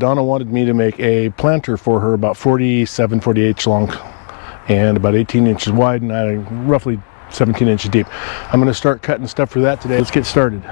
Donna wanted me to make a planter for her about 47, 48 inches long and about 18 inches wide and roughly 17 inches deep. I'm going to start cutting stuff for that today. Let's get started.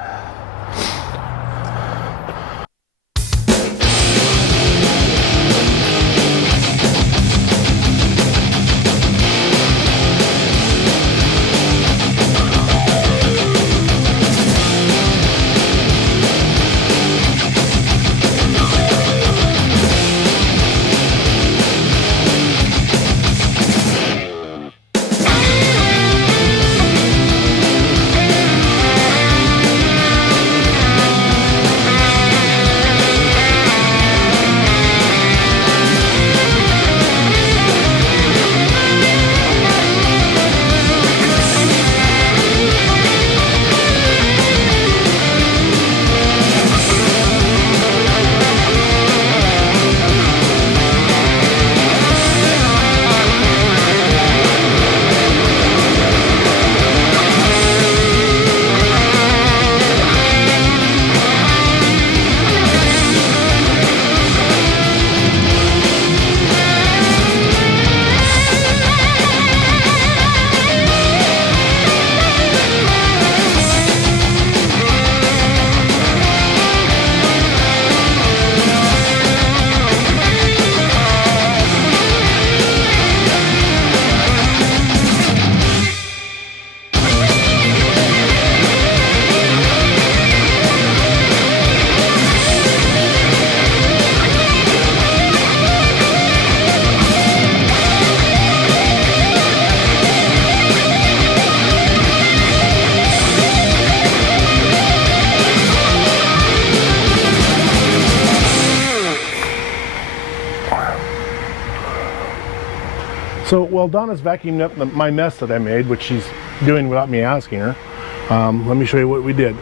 So while Donna's vacuuming up my mess that I made, which she's doing without me asking her, let me show you what we did.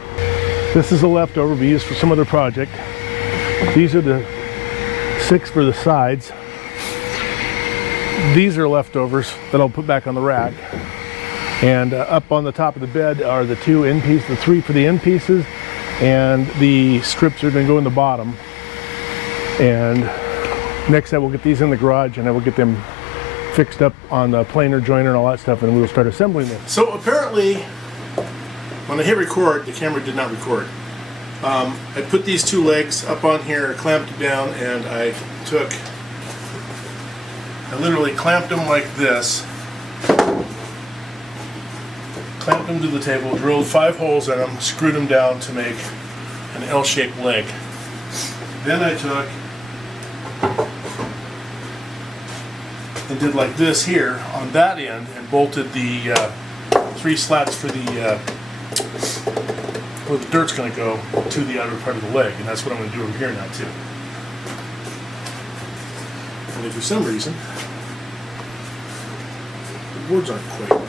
This is a leftover we used for some other project. These are the 6 for the sides. These are leftovers that I'll put back on the rack. And up on the top of the bed are the 2 end pieces, the 3 for the end pieces, and the strips are going to go in the bottom. And next I will get these in the garage and I will get them fixed up on the planer joiner and all that stuff, and we'll start assembling them. So apparently when I hit record, the camera did not record. I put these 2 legs up on here, clamped them down, and I literally clamped them like this, clamped them to the table, drilled 5 holes in them, screwed them down to make an L-shaped leg. Then I took and did like this here on that end and bolted the 3 slats for the where the dirt's going to go to the outer part of the leg, and that's what I'm going to do over here now too. And for some reason the boards aren't quite long.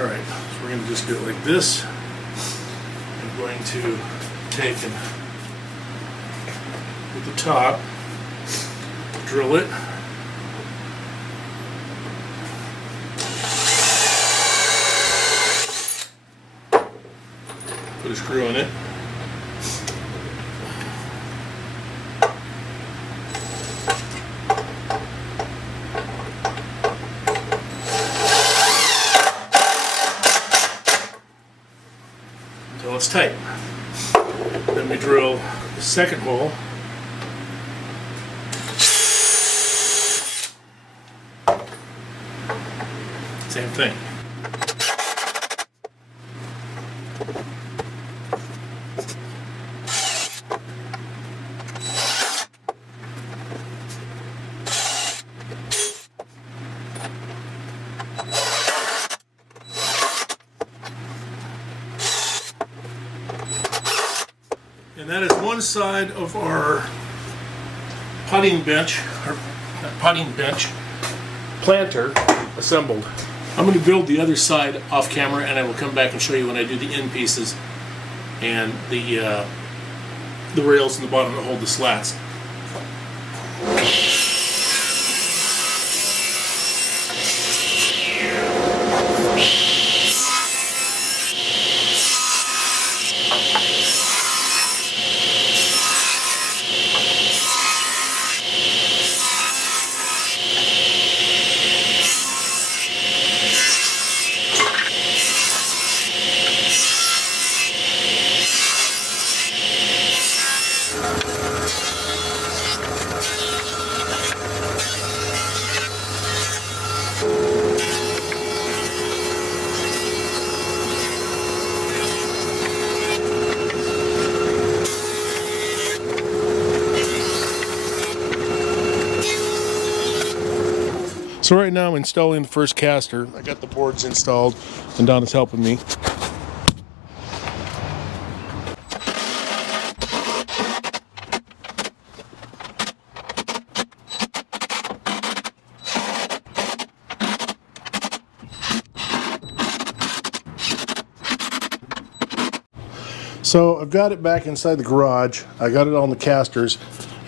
Alright, so we're going to just do it like this. I'm going to take and with the top, drill it, put a screw in it, until it's tight. Then we drill the second hole. Same thing. And that is one side of our potting bench, planter assembled. I'm going to build the other side off camera, and I will come back and show you when I do the end pieces and the rails in the bottom that hold the slats. So right now I'm installing the first caster. I got the boards installed and Donna's helping me. So I've got it back inside the garage. I got it on the casters,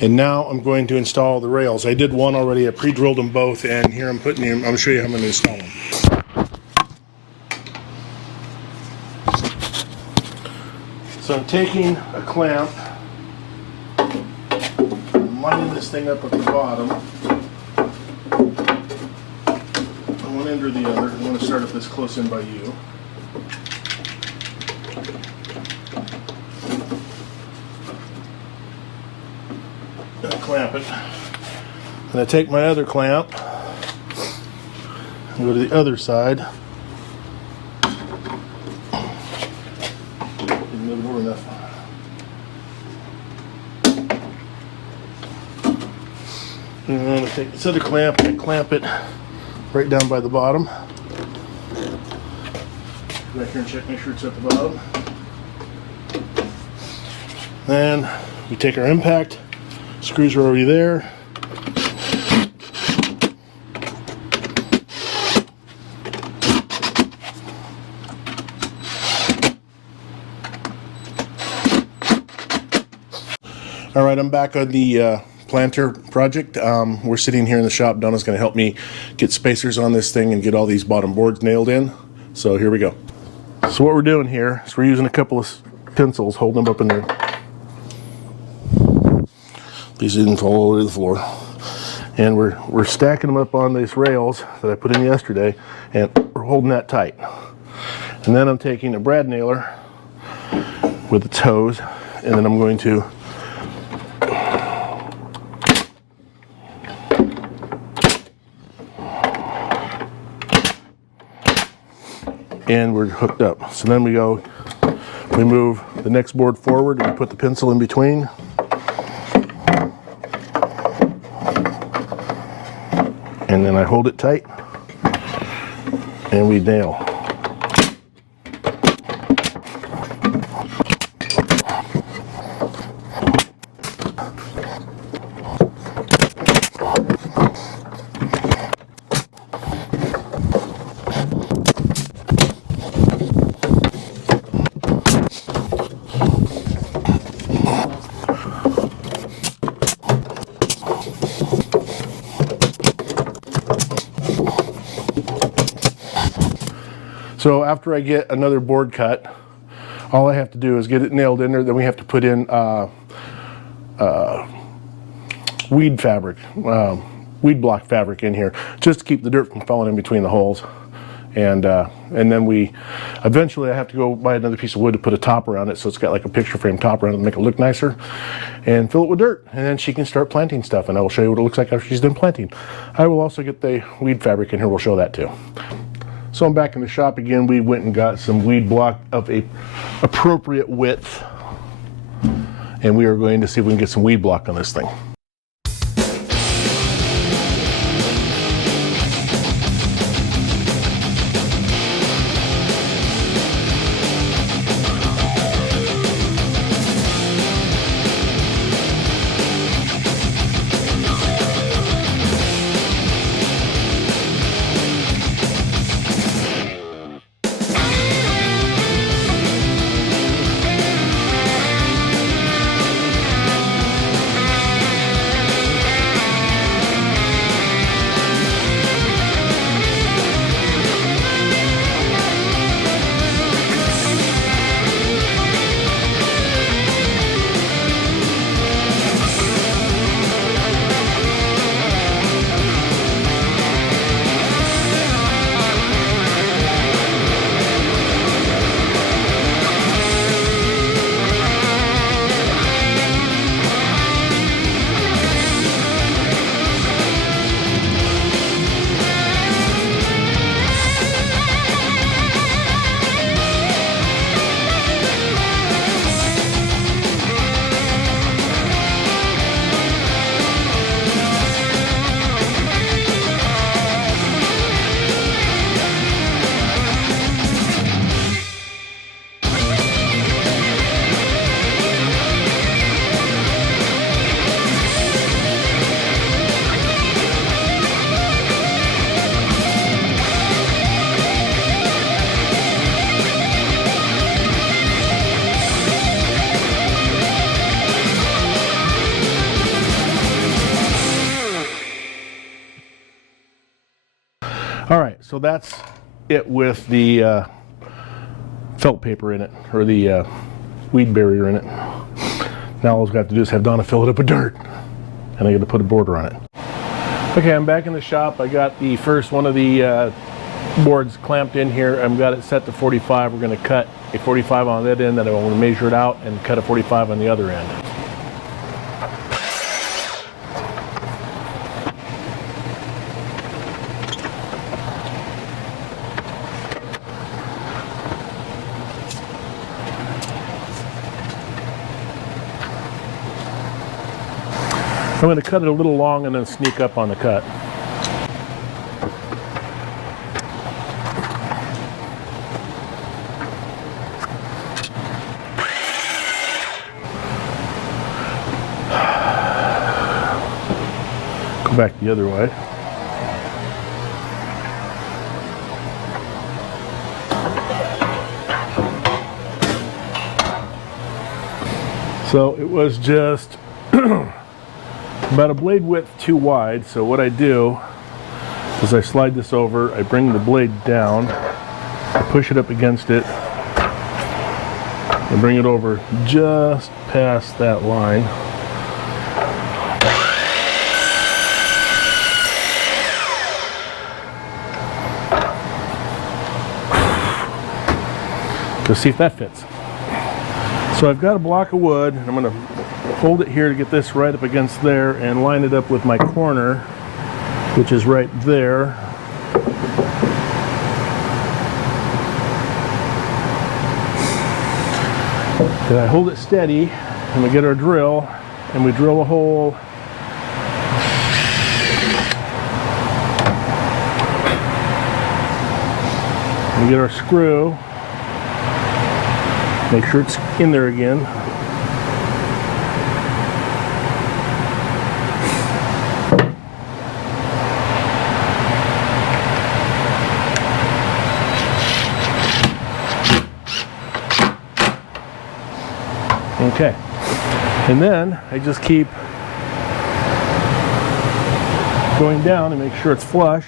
and now I'm going to install the rails. I did one already. I pre-drilled them both, and here I'm putting them. I'm going to show you how I'm going to install them. So I'm taking a clamp, I'm lining this thing up at the bottom, on one end or the other. I'm going to start up this close in by you. Clamp it. And I take my other clamp and go to the other side. Didn't move it over enough. And then I take this other clamp and clamp it right down by the bottom. Go back here and check, make sure it's at the bottom. Then we take our impact. Screws are already there. All right, I'm back on the planter project. We're sitting here in the shop. Donna's going to help me get spacers on this thing and get all these bottom boards nailed in. So here we go. So what we're doing here is we're using a couple of pencils, holding them up in there. These didn't fall all the way to the floor. And we're stacking them up on these rails that I put in yesterday, and we're holding that tight. And then I'm taking a brad nailer with its hose, and then I'm going to and we're hooked up. So then we move the next board forward, and we put the pencil in between. And then I hold it tight, and we nail. So after I get another board cut, all I have to do is get it nailed in there. Then we have to put in weed fabric, weed block fabric in here, just to keep the dirt from falling in between the holes. And then eventually I have to go buy another piece of wood to put a top around it, so it's got like a picture frame top around it to make it look nicer, and fill it with dirt. And then she can start planting stuff, and I will show you what it looks like after she's done planting. I will also get the weed fabric in here. We'll show that too. So I'm back in the shop again. We went and got some weed block of a appropriate width, and we are going to see if we can get some weed block on this thing. All right, so that's it with the felt paper in it, or the weed barrier in it. Now all I've got to do is have Donna fill it up with dirt, and I got to put a border on it. Okay, I'm back in the shop. I got the first one of the boards clamped in here. I've got it set to 45. We're going to cut a 45 on that end, then I want to measure it out and cut a 45 on the other end. I'm going to cut it a little long and then sneak up on the cut. Go back the other way. So it was just about a blade width too wide, so what I do is I slide this over, I bring the blade down, I push it up against it, and bring it over just past that line. Let's see if that fits. So I've got a block of wood, and I'm going to hold it here to get this right up against there and line it up with my corner, which is right there. Then I hold it steady, and we get our drill, and we drill a hole. We get our screw. Make sure it's in there again. Okay. And then I just keep going down and make sure it's flush.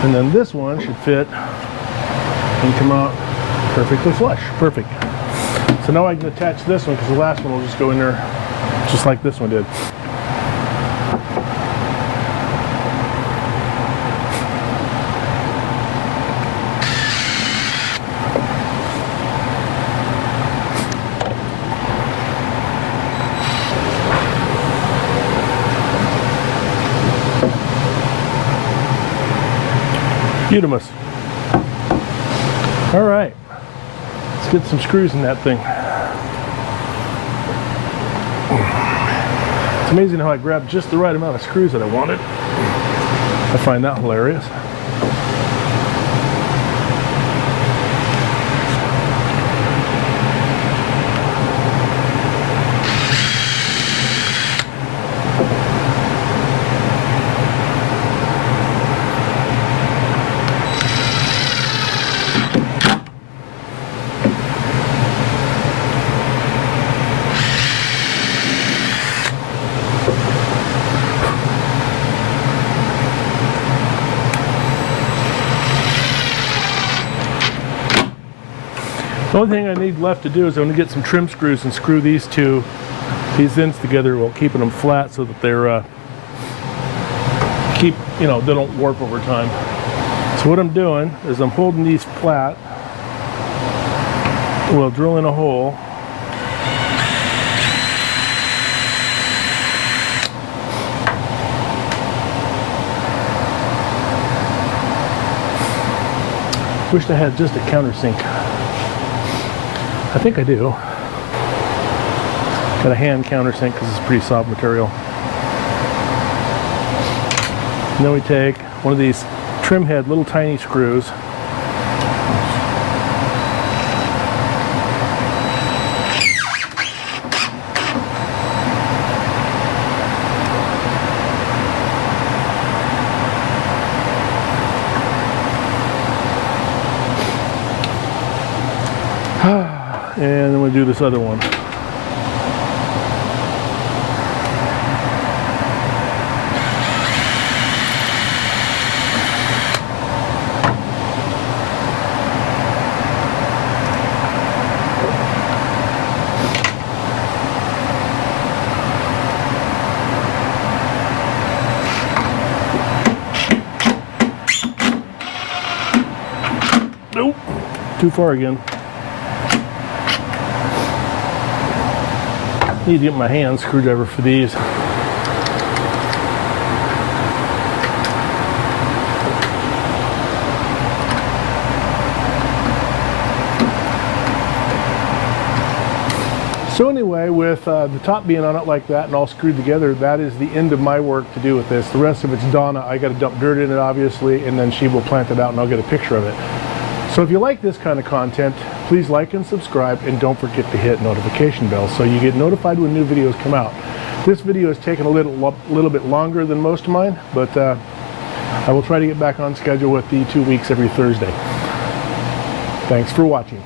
And then this one should fit and come out perfectly flush. Perfect. So now I can attach this one because the last one will just go in there just like this one did. Utimus. All right, let's get some screws in that thing. It's amazing how I grabbed just the right amount of screws that I wanted. I find that hilarious. The only thing I need left to do is I'm going to get some trim screws and screw these ends together while keeping them flat so that they're they don't warp over time. So what I'm doing is I'm holding these flat. We'll drill in a hole. Wished I had just a countersink. I think I do. Got a hand countersink because it's pretty soft material. And then we take one of these trim head little tiny screws. And then we'll do this other one. Nope, too far again. Need to get my hand screwdriver for these. So anyway, with the top being on it like that and all screwed together, that is the end of my work to do with this. The rest of it's Donna. I got to dump dirt in it, obviously, and then she will plant it out and I'll get a picture of it. So if you like this kind of content, please like and subscribe, and don't forget to hit notification bell so you get notified when new videos come out. This video has taken a little bit longer than most of mine, but I will try to get back on schedule with the 2 weeks every Thursday. Thanks for watching.